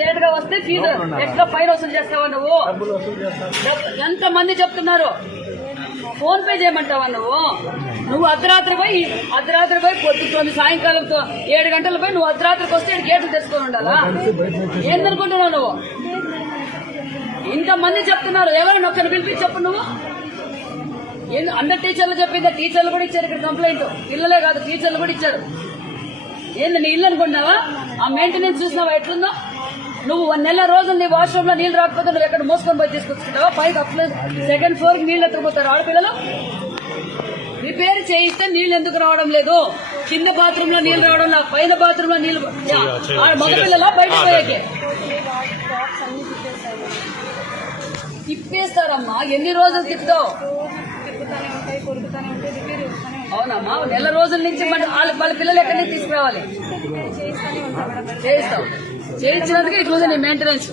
Late గా వస్తే fee extra fine వసూలు చేస్తావా నువ్వు? ఎంత మంది చెప్తున్నారు? ఫోన్ పే చేయమంటావా నువ్వు? నువ్వు అర్ధరాత్రి పోయి పొద్దుతోంది సాయంకాలం 7 గంటలు పోయి నువ్వు అర్ధరాత్రికి వస్తే గేట్లు తెచ్చుకొని ఉండాలా? ఏందనుకుంటున్నావు నువ్వు? ఇంతమంది చెప్తున్నారు, ఎవరైనా ఒక్కరిని పిలిపి చెప్పు నువ్వు. అందరు టీచర్లు చెప్పిందా? టీచర్లు కూడా ఇచ్చారు ఇక్కడ కంప్లైంట్. పిల్లలే కాదు టీచర్లు కూడా ఇచ్చారు. ఏంది నీ ఇల్లు అనుకున్నావా? ఆ మెయింటెనెన్స్ చూసినావా ఎట్లుందో? నువ్వు 1 నెల రోజులు నీ వాష్రూమ్ లో నీళ్లు రాకపోతే నువ్వు ఎక్కడ మోసుకొని పోయి తీసుకొచ్చుకుంటావా? పైకి అప్లై 2nd ఫ్లోర్ కి నీళ్లు ఎత్తుకుపోతారు ఆడపిల్లలు. రిపేర్ చేయిస్తే నీళ్లు ఎందుకు రావడం లేదు? కింద బాత్రూమ్ లో నీళ్లు రావడం లేదు, పైన బాత్రూమ్ లో నీళ్లు మగపిల్లలా బయట పోయాకే తిప్పేస్తారమ్మా. ఎన్ని రోజులు తిప్పుతావు? అవునమ్మా, 1 నెల రోజుల నుంచి వాళ్ళ పిల్లలు ఎక్కడి నుంచి తీసుకురావాలి? చేయిస్తావు. చేయించినందుకే ఇట్లుంది నీ మెయింటెనెన్స్.